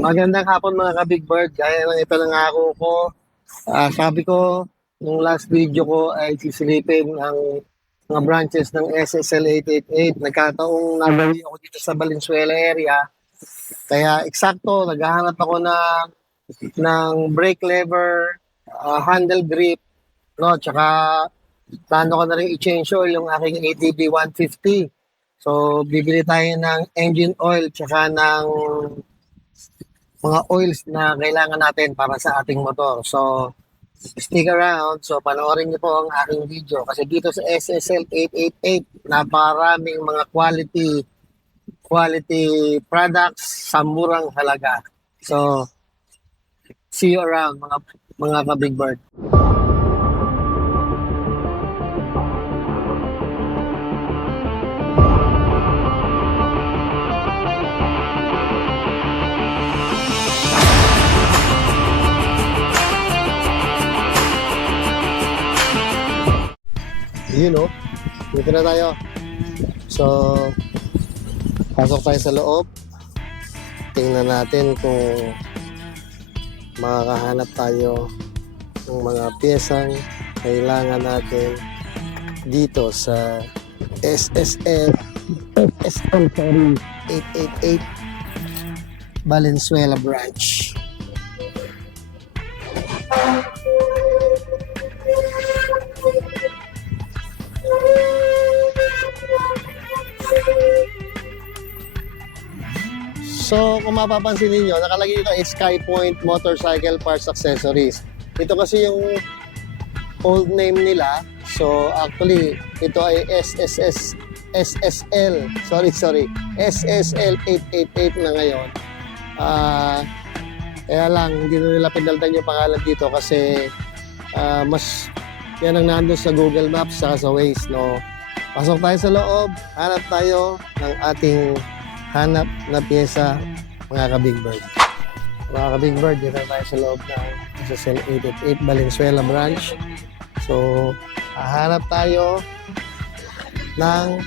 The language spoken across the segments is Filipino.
Magandang hapon mga ka-Big Bird. Gaya ng ito nangako ko. Sabi ko, nung last video ko ay sisilipin ang mga branches ng SSL 888. Nagkataong nagawi ako dito sa Valenzuela area. Kaya eksakto, naghahanap ako ng brake lever, handle grip, no? Tsaka plano ko na rin i-change oil yung aking ATV 150. So, bibili tayo ng engine oil tsaka ng mga oils na kailangan natin para sa ating motor. So, stick around. So, panoorin niyo po ang aking video. Kasi dito sa SSL 888, naparaming mga quality products sa murang halaga. So, see you around mga ka-Big Bird. Yun o, dito na tayo. So, pasok tayo sa loob. Tingnan natin kung makakahanap tayo ng mga piyesang kailangan natin dito sa SSL 888 Valenzuela branch. So, kung mapapansin niyo, nakalagay dito ay SkyPoint Motorcycle Parts Accessories. Ito kasi yung old name nila. So, actually, ito ay SSL 888 na ngayon. Kaya lang, hindi na nila pinaltan yung pangalan dito kasi mas yan ang nandun sa Google Maps saka sa Waze, no? Pasok tayo sa loob, hanap tayo ng ating hanap na pyesa, mga ka-Big Bird. Mga ka-Big Bird, dito tayo sa loob ng SSL 888 Valenzuela branch. So, hahanap tayo ng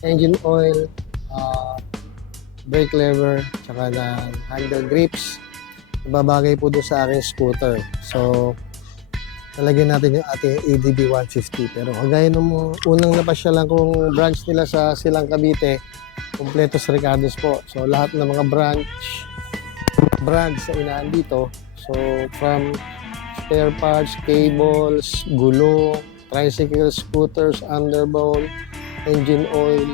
engine oil, brake lever, tsaka ng handle grips. Babagay po doon sa aking scooter. So, talagyan natin yung ating ADB 150. Pero kagaya nung unang napasyalan kong branch nila sa Silang Cavite, kompleto sa Ricardos po. So lahat ng mga brands sa inaan dito. So from spare parts, cables, gulong, tricycle, scooters, underbowl, engine oil,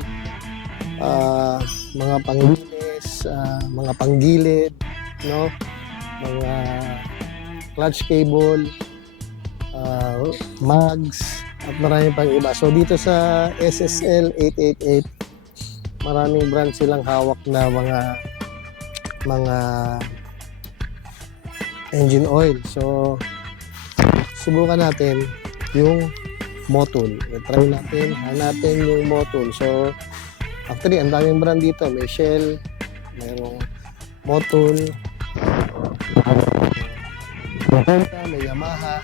mga panglinis, mga panggilid, no? Mga clutch cable, mags, at marami pang iba. So dito sa SSL 888, maraming brand silang hawak na mga engine oil. So subukan natin yung Motul. I-try natin, hanapin yung Motul. So actually, ang daming brand dito. May Shell, mayroong Motul, may Honda, may Yamaha.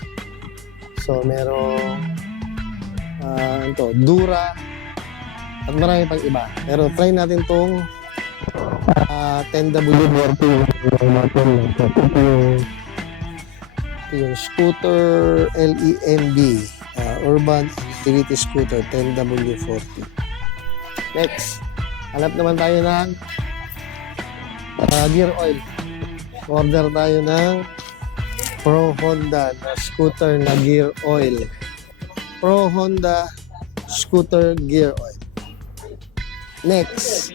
So, merong Dura at marami pang iba. Pero try natin tong 10W40 yung scooter LEMB, Urban Utility Scooter 10W40. Next, hanap naman tayo ng gear oil. Order tayo ng Pro Honda na scooter na gear oil. Pro Honda scooter gear oil. Next,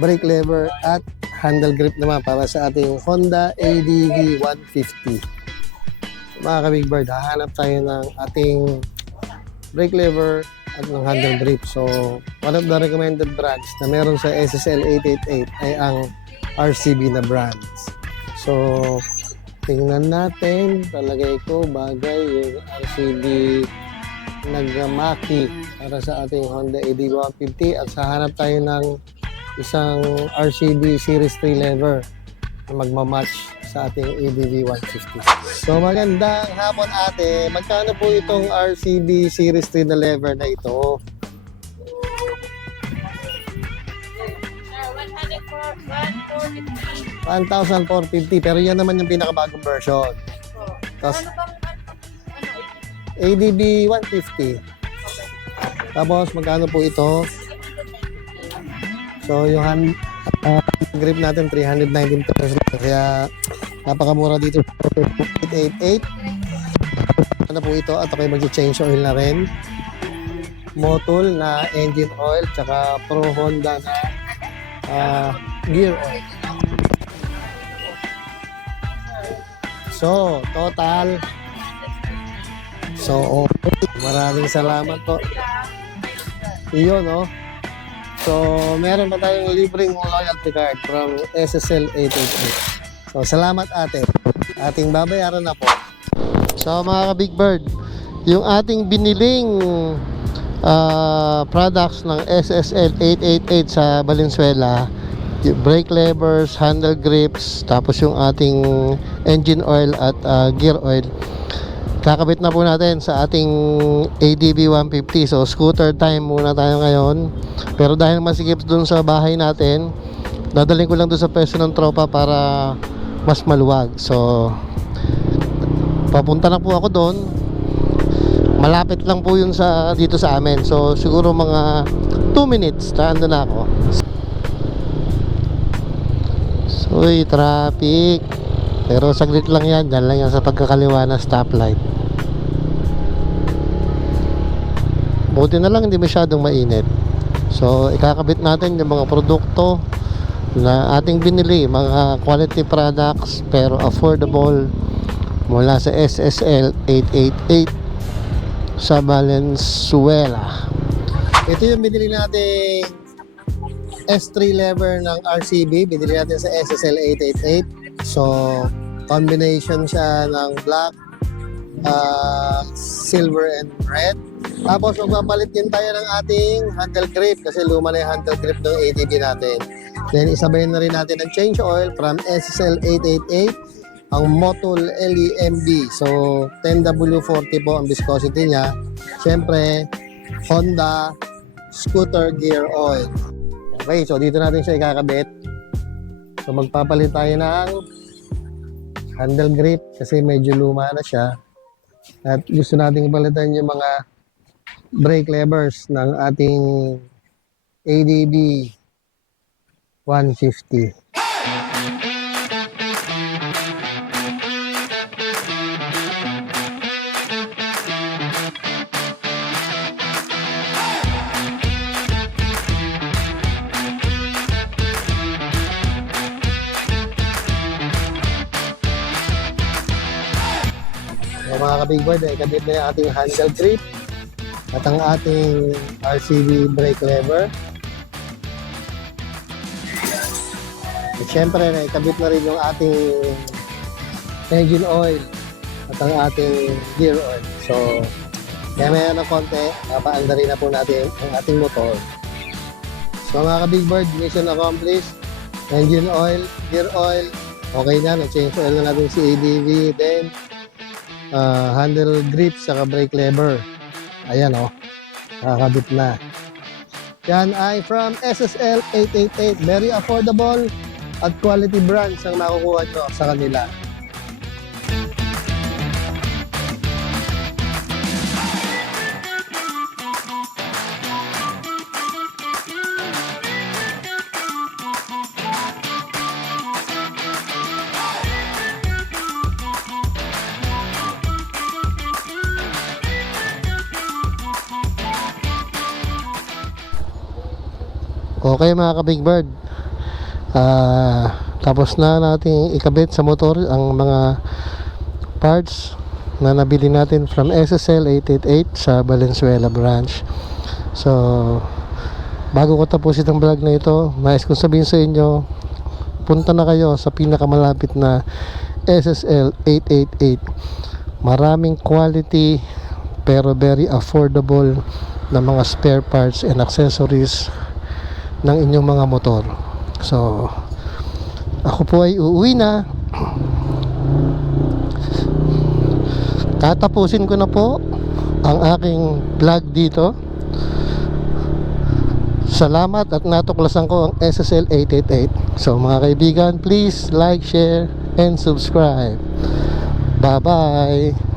brake lever at handle grip naman para sa ating Honda ADV 150. Mga ka-Big Bird, hahanap tayo ng ating brake lever at ng handle grip. So, one of the recommended brands na meron sa SSL 888 ay ang RCB na brands. So, tingnan natin, palagay ko bagay yung RCB nagmaki para sa ating Honda ADV 150 at sahanap tayo ng isang RCB Series 3 lever na magmamatch sa ating ADV 150. So magandang hapon ate, magkano po itong RCB Series 3 na lever na ito? 1,450. Pero yan naman yung pinakabagong version. Tapos, Ano bang, ADB 150. Tapos, magkano po ito? So, yung grip natin, 319 pesos lang. Kaya, napakamura dito. 888. Ano po ito? At ako'y mag-change oil na rin. Motul na engine oil. Tsaka Pro Honda na gear oil. So, total. So, okay. Maraming salamat po. Iyon, no? So, meron pa tayong libreng loyalty card from SSL 888. So, salamat ate. Ating babayaran na po. So, mga ka-Big Bird, yung ating biniling products ng SSL 888 sa Valenzuela, brake levers, handle grips, tapos yung ating engine oil at gear oil, kakabit na po natin sa ating ADB 150. So scooter time muna tayo ngayon, pero dahil masikip dun sa bahay natin, dadalhin ko lang dun sa pwesto ng tropa para mas maluwag. So papunta na po ako doon. Malapit lang po yun sa dito sa amin. So siguro mga 2 minutes taando na ako. Uy, traffic. Pero saglit lang yan. Diyan lang yan sa pagkakaliwa ng stoplight. Buti na lang hindi masyadong mainit. So, ikakabit natin yung mga produkto na ating binili. Mga quality products pero affordable mula sa SSL 888 sa Valenzuela. Ito yung binili natin S3 lever ng RCB, binili natin sa SSL 888. So, combination siya ng black, silver, and red. Tapos, magpapalit din tayo ng ating handle grip kasi luma na yung handle grip ng ADB natin. Then, isabayin na rin natin ang change oil from SSL 888, ang Motul LEMB. So, 10W40 po ang viscosity niya. Siyempre, Honda scooter gear oil. Okay, so dito natin siya ikakabit. So magpapalit tayo ng handle grip kasi medyo luma na siya. At gusto natin ipalitan yung mga brake levers ng ating ADB 150. So, mga ka-Big Bird, ikabit na yung ating handle grip at ang ating RCB brake lever. At syempre, ikabit na rin yung ating engine oil at ang ating gear oil. So, kaya ng konti, papaanda rin na po natin ang ating motor. So, mga ka-Big Bird, mission accomplished. Engine oil, gear oil, okay na. Na-change oil na natin si ADV. Then, handle grip saka brake lever. Ayan o, nakakabit na. Yan ay from SSL 888. Very affordable at quality brands ang makukuha nyo sa kanila. Okay mga ka-Big Bird, tapos na natin ikabit sa motor ang mga parts na nabili natin from SSL 888 sa Valenzuela branch. So bago ko tapusin ang vlog na ito, nais kong sabihin sa inyo, punta na kayo sa pinakamalapit na SSL 888. Maraming quality pero very affordable na mga spare parts and accessories ng inyong mga motor. So ako po ay uuwi na. Tatapusin ko na po ang aking vlog dito Salamat at natuklasan ko ang SSL 888. So mga kaibigan, please like, share, and subscribe. Bye-bye!